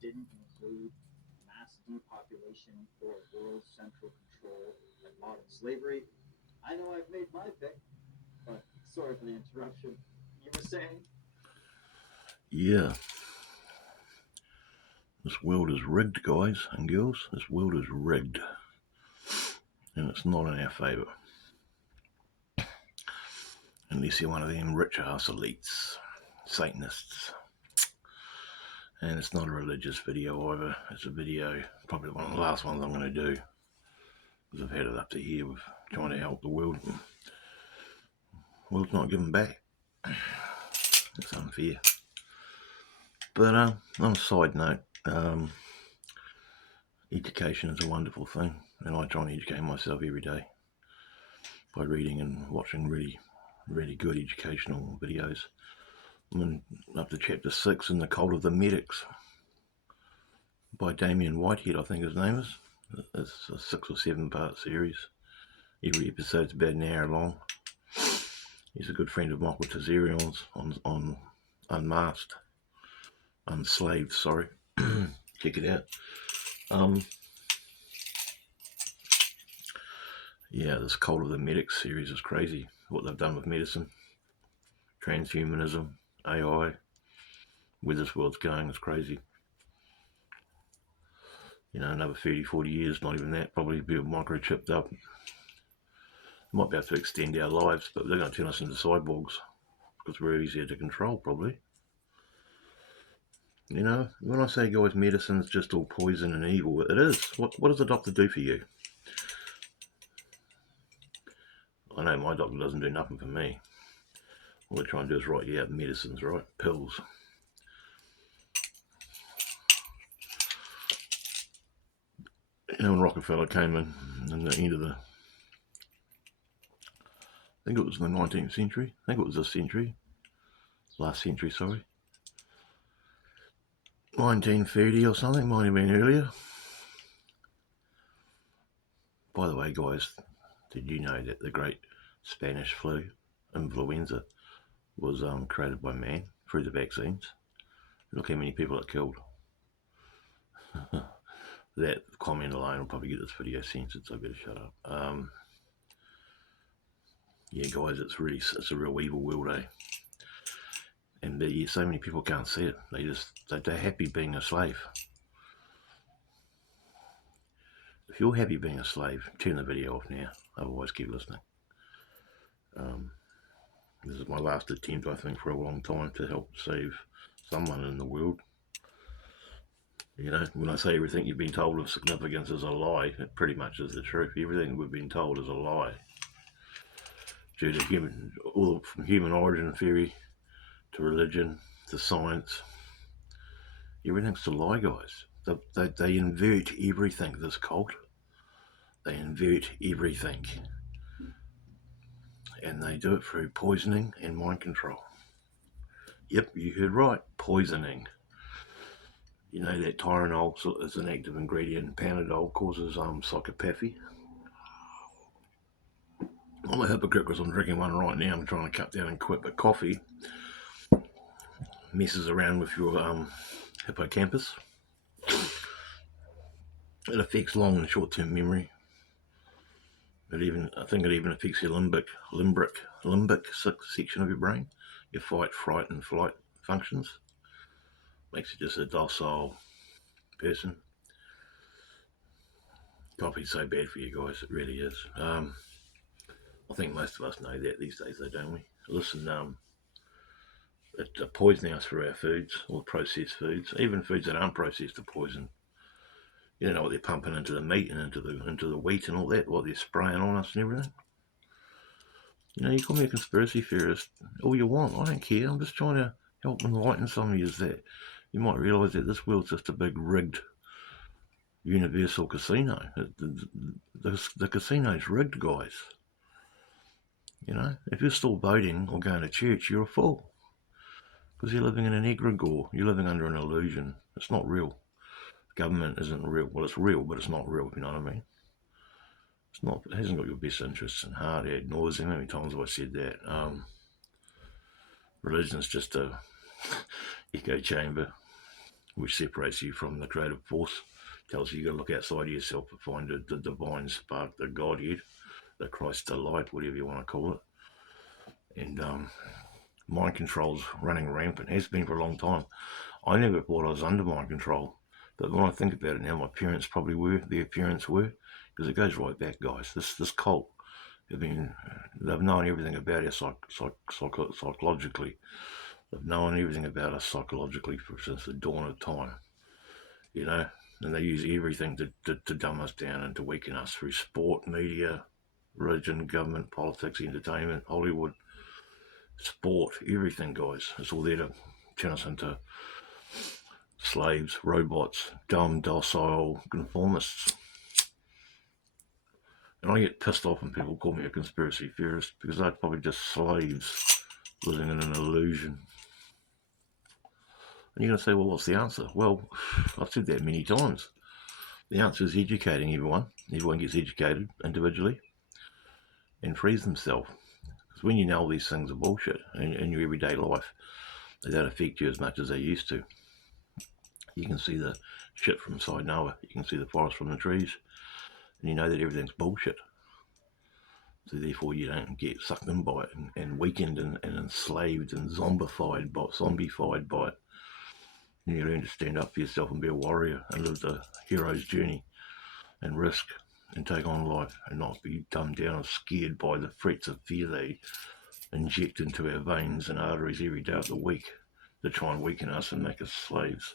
didn't include mass depopulation or world central control like modern slavery, I know I've made my pick, but sorry for the interruption. You were saying? Yeah, this world is rigged, guys and girls. This world is rigged. And it's not in our favour. Unless you're one of them rich ass elites, Satanists. And it's not a religious video either. It's a video, probably one of the last ones I'm going to do. Because I've had it up to here with trying to help the world. The world's not giving back. It's unfair. But on a side note, education is a wonderful thing. And I try and educate myself every day by reading and watching really, really good educational videos. I'm up to chapter 6 in The Cult of the Medics by Damien Whitehead, I think his name is. It's a 6 or 7 part series. Every episode's about an hour long. He's a good friend of Michael Tazarion's on Unmasked. Unslaved, sorry. Check it out. Yeah, this Cult of the Medics series is crazy. What they've done with medicine, transhumanism, AI, where this world's going is crazy. You know, another 30, 40 years, not even that, probably be microchipped up. Might be able to extend our lives, but they're going to turn us into cyborgs because we're easier to control, probably. You know, when I say, guys, medicine's just all poison and evil, it is. What does the doctor do for you? I know my doctor doesn't do nothing for me. All they try and do is write you out medicines, right? Pills. You know, when Rockefeller came in the end of the, I think it was the 19th century. I think it was this century. Last century, sorry. 1930 or something, might have been earlier. By the way, guys, did you know that the great Spanish flu, influenza, was created by man through the vaccines? Look how many people it killed. That comment alone will probably get this video censored, so I better shut up. Yeah, guys, it's a real evil world, eh? And so many people can't see it. They're happy being a slave. If you're happy being a slave, turn the video off now. Otherwise, keep listening. This is my last attempt, I think, for a long time to help save someone in the world. You know, when I say everything you've been told of significance is a lie, it pretty much is the truth. Everything we've been told is a lie. Due to from human origin theory to religion to science, everything's a lie, guys. They invert everything, this cult. They invert everything. And they do it through poisoning and mind control. Yep, you heard right, poisoning. You know that Tylenol is an active ingredient. Panadol causes psychopathy. I'm a hypocrite because I'm drinking one right now. I'm trying to cut down and quit, but coffee messes around with your hippocampus. It affects long and short-term memory. I think it even affects your limbic section of your brain. Your fight, fright, and flight functions. Makes you just a docile person. Coffee's so bad for you guys, it really is. I think most of us know that these days, though, don't we? Listen, it's poisoning us through our foods, or processed foods. Even foods that aren't processed are poison. You don't know what they're pumping into the meat and into the wheat and all that, what they're spraying on us and everything. You know, you call me a conspiracy theorist all you want. I don't care. I'm just trying to help enlighten some of you that you might realise that this world's just a big rigged universal casino. The casino's rigged, guys. You know, if you're still voting or going to church, you're a fool. Because you're living in an egregore. You're living under an illusion. It's not real. Government isn't real. Well, it's real, but it's not real, if you know what I mean. It hasn't got your best interests in heart. Ad nauseam. How many times have I said that? Religion's just a echo chamber which separates you from the creative force. Tells you got to look outside of yourself to find the divine spark, the Godhead, the Christ delight, whatever you want to call it. And mind control's running rampant. Has been for a long time. I never thought I was under mind control, but when I think about it now, my parents probably were. Their parents were, because it goes right back, guys. This cult, they've known everything about us psychologically. They've known everything about us psychologically since the dawn of time, and they use everything to dumb us down and to weaken us through sport, media, religion, government, politics, entertainment, Hollywood, sport, everything, guys. It's all there to turn us into slaves, robots, dumb, docile conformists. And I get pissed off when people call me a conspiracy theorist, because they're probably just slaves living in an illusion. And you're going to say, well, what's the answer? Well, I've said that many times. The answer is educating everyone. Everyone gets educated individually and frees themselves. Because when you know all these things are bullshit in your everyday life, they don't affect you as much as they used to. You can see the shit from inside Noah. You can see the forest from the trees. And you know that everything's bullshit. So therefore you don't get sucked in by it and weakened and enslaved and zombified by it. And you learn to stand up for yourself and be a warrior and live the hero's journey and risk and take on life and not be dumbed down and scared by the threats of fear they inject into our veins and arteries every day of the week to try and weaken us and make us slaves.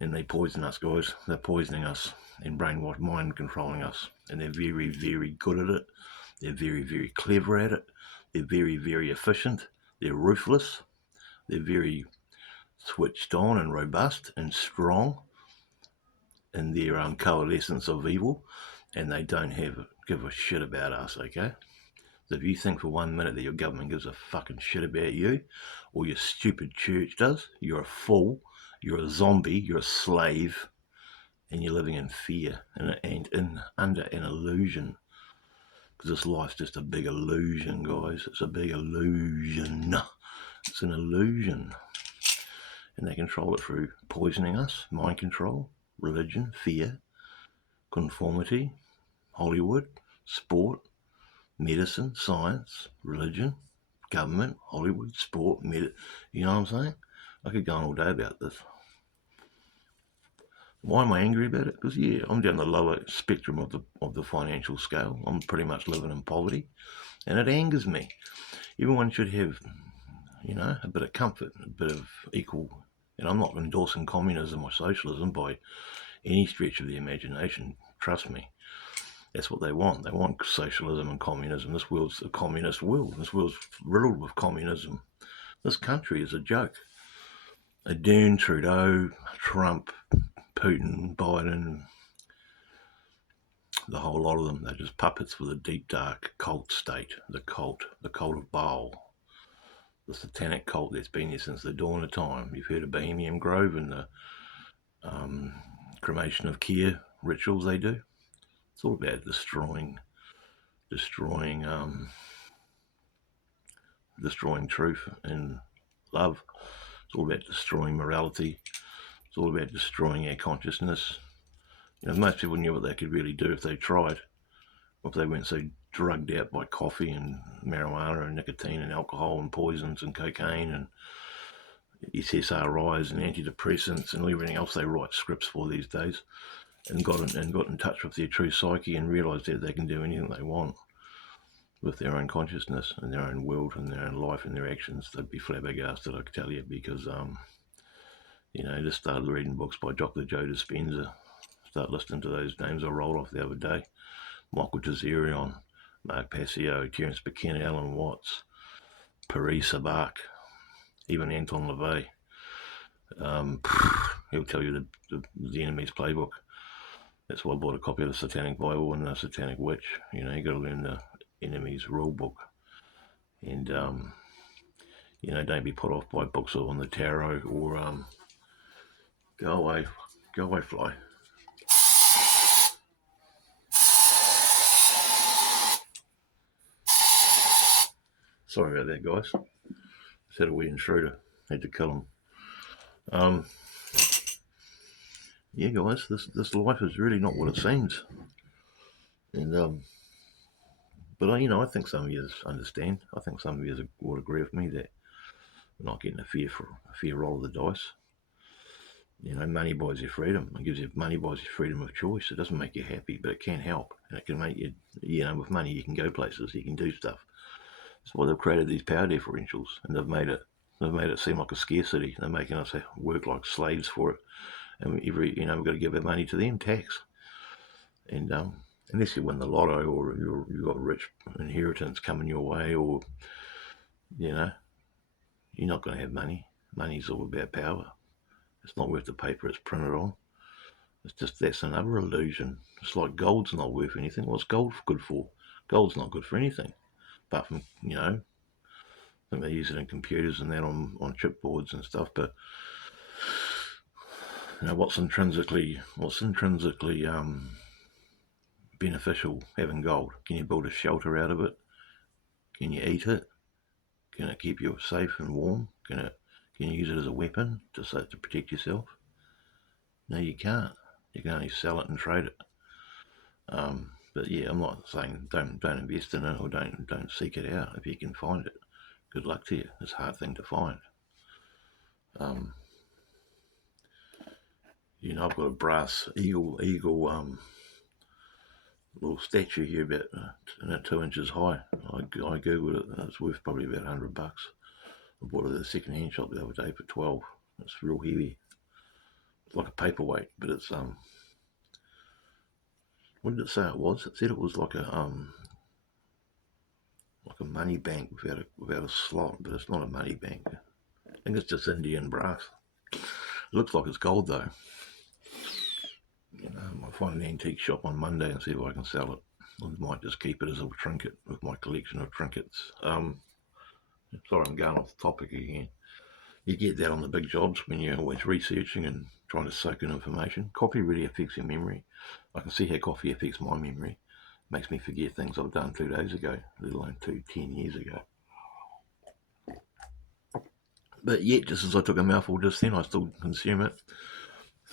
And they poison us, guys. They're poisoning us and brainwash, mind controlling us. And they're very, very good at it. They're very, very clever at it. They're very, very efficient. They're ruthless. They're very switched on and robust and strong in their coalescence of evil. And they don't give a shit about us, okay? So if you think for 1 minute that your government gives a fucking shit about you, or your stupid church does, you're a fool. You're a zombie, you're a slave, and you're living in fear and under an illusion. Because this life's just a big illusion, guys. It's a big illusion. It's an illusion. And they control it through poisoning us, mind control, religion, fear, conformity, Hollywood, sport, medicine, science, religion, government, Hollywood, sport, you know what I'm saying? I could go on all day about this. Why am I angry about it? Because, yeah, I'm down the lower spectrum of the financial scale. I'm pretty much living in poverty, and it angers me. Everyone should have, a bit of comfort, a bit of equal. And I'm not endorsing communism or socialism by any stretch of the imagination. Trust me. That's what they want. They want socialism and communism. This world's a communist world. This world's riddled with communism. This country is a joke. Ardern, Trudeau, Trump, Putin, Biden, the whole lot of them, they're just puppets for the deep, dark cult state, the cult of Baal, the satanic cult that's been there since the dawn of time. You've heard of Bohemian Grove and the cremation of care rituals they do. It's all about destroying truth and love. It's all about destroying morality. It's all about destroying our consciousness. Most people knew what they could really do if they tried. If they weren't so drugged out by coffee and marijuana and nicotine and alcohol and poisons and cocaine and SSRIs and antidepressants and everything else they write scripts for these days, and got in touch with their true psyche and realised that they can do anything they want with their own consciousness and their own world and their own life and their actions. They'd be flabbergasted, I can tell you, because just started reading books by Dr. Joe Dispenza. Start listening to those names I rolled off the other day. Michael Tazarian, Mark Passio, Terence McKenna, Alan Watts, Paris Sabak, even Anton LaVey. He'll tell you the enemy's playbook. That's why I bought a copy of the Satanic Bible and the Satanic Witch. You got to learn the enemy's rule book. And, don't be put off by books on the tarot or go away, fly. Sorry about that, guys. Just had a wee intruder. Had to kill him. Yeah, guys, this life is really not what it seems. And but I think some of you understand. I think some of you would agree with me that we're not getting a fair roll of the dice. Money buys you freedom. It gives you money buys you freedom of choice. It doesn't make you happy, but it can help, and it can make you. With money you can go places, you can do stuff. That's why they've created these power differentials, and they've made it seem like a scarcity. They're making us work like slaves for it, and we've got to give our money to them, tax. And unless you win the lotto or you've got rich inheritance coming your way, or you're not going to have money. Money's all about power. It's not worth the paper it's printed on. It's just that's another illusion. It's like gold's not worth anything. What's gold good for? Gold's not good for anything, apart from I think they use it in computers and that on chipboards and stuff. But what's intrinsically beneficial having gold? Can you build a shelter out of it? Can you eat it? Can it keep you safe and warm? Can you use it as a weapon to protect yourself? No, you can't. You can only sell it and trade it. But yeah, I'm not saying don't invest in it or don't seek it out. If you can find it, good luck to you. It's a hard thing to find. I've got a brass eagle little statue here about 2 inches high. I googled it. It's worth probably about $100. I bought it at a second-hand shop the other day for 12. It's real heavy. It's like a paperweight, but it's what did it say it was? It said it was like a money bank without a slot, but it's not a money bank. I think it's just Indian brass. It looks like it's gold though. I might find an antique shop on Monday and see if I can sell it. I might just keep it as a trinket with my collection of trinkets. Sorry, I'm going off the topic again. You get that on the big jobs when you're always researching and trying to soak in information. Coffee really affects your memory. I can see how coffee affects my memory. It makes me forget things I've done 2 days ago, let alone 10 years ago. But yet, just as I took a mouthful just then, I still consume it.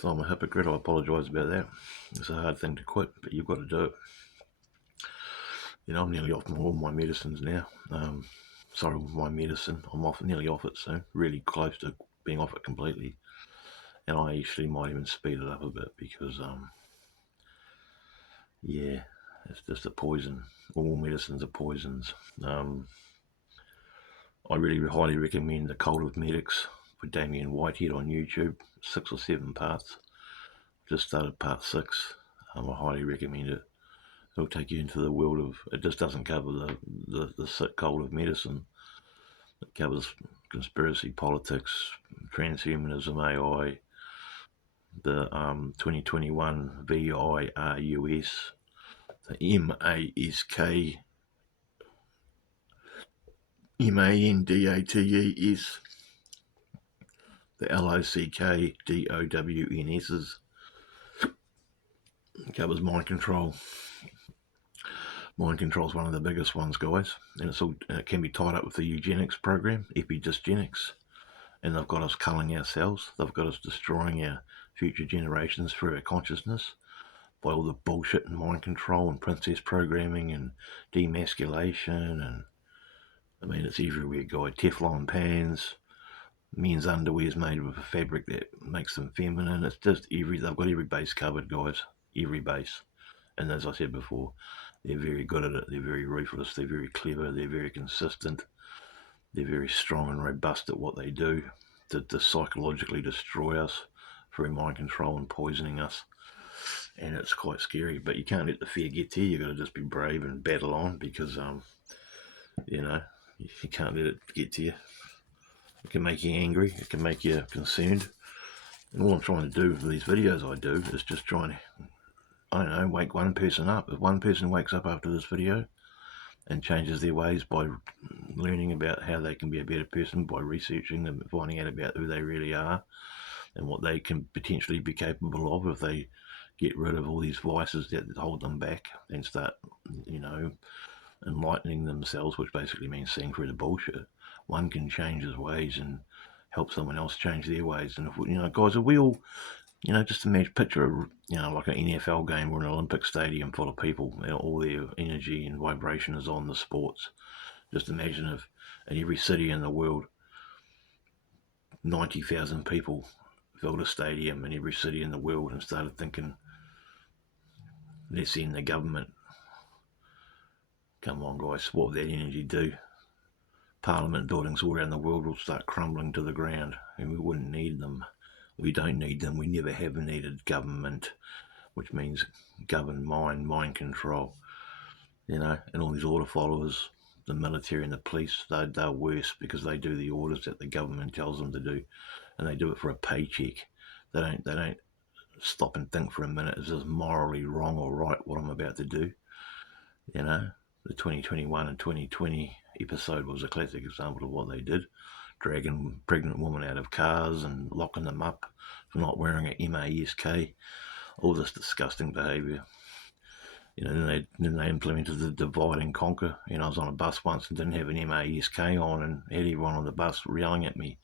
So I'm a hypocrite. I apologise about that. It's a hard thing to quit, but you've got to do it. I'm nearly off all my medicines now. My medicine. I'm nearly off it soon. Really close to being off it completely. And I actually might even speed it up a bit because, it's just a poison. All medicines are poisons. I really highly recommend The Cult of Medics with Damien Whitehead on YouTube. 6 or 7 parts. Just started part 6. I highly recommend it. It'll take you into the world of. It just doesn't cover the sick cold of medicine. It covers conspiracy, politics, transhumanism, AI, the 2021 VIRUS, the MANDATES, the LOCKDOWNSs. It covers mind control. Mind control is one of the biggest ones, guys, and it can be tied up with the eugenics program, epidysgenics, and they've got us culling ourselves. They've got us destroying our future generations through our consciousness by all the bullshit and mind control and princess programming and demasculation, and it's everywhere, guys. Teflon pans, men's underwear is made with a fabric that makes them feminine. It's just they've got every base covered, guys, every base. And as I said before, they're very good at it. They're very ruthless. They're very clever. They're very consistent. They're very strong and robust at what they do to psychologically destroy us through mind control and poisoning us. And it's quite scary, but you can't let the fear get to you. You've got to just be brave and battle on because, you can't let it get to you. It can make you angry. It can make you concerned. And all I'm trying to do with these videos I do is just trying to, wake one person up. If one person wakes up after this video and changes their ways by learning about how they can be a better person, by researching them, finding out about who they really are and what they can potentially be capable of if they get rid of all these vices that hold them back and start, enlightening themselves, which basically means seeing through the bullshit. One can change his ways and help someone else change their ways. And if we, guys, if we all, just imagine, picture, like an NFL game or an Olympic stadium full of people, all their energy and vibration is on the sports. Just imagine if in every city in the world, 90,000 people filled a stadium in every city in the world and started thinking, let's end the government. Come on, guys, what would that energy do? Parliament buildings all around the world will start crumbling to the ground, and we wouldn't need them. We don't need them. We never have needed government, which means govern mind control. And all these order followers, the military and the police, they're worse because they do the orders that the government tells them to do, and they do it for a paycheck. They don't stop and think for a minute, is this morally wrong or right what I'm about to do? The 2021 and 2020 episode was a classic example of what they did, dragging pregnant women out of cars and locking them up for not wearing a mask, all this disgusting behaviour. Then they implemented the divide and conquer. I was on a bus once and didn't have an mask on and had everyone on the bus yelling at me.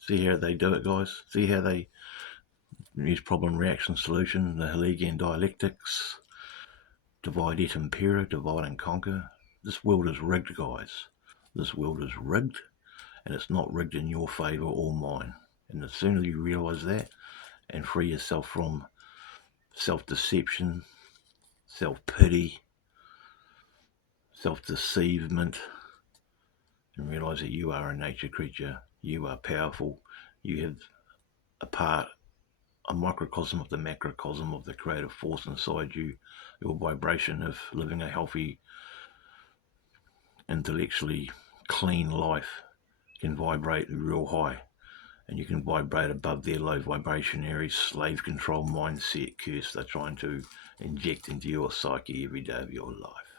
See how they do it, guys? See how they use problem, reaction, solution, the Hegelian dialectics, divide et impera, divide and conquer. This world is rigged, guys. This world is rigged, and it's not rigged in your favour or mine. And the sooner you realise that and free yourself from self-deception, self-pity, self-deceivement, and realise that you are a nature creature, you are powerful, you have a microcosm of the macrocosm of the creative force inside you. Your vibration of living a healthy, intellectually clean life can vibrate real high, and you can vibrate above their low vibrationary slave control mindset curse they're trying to inject into your psyche every day of your life.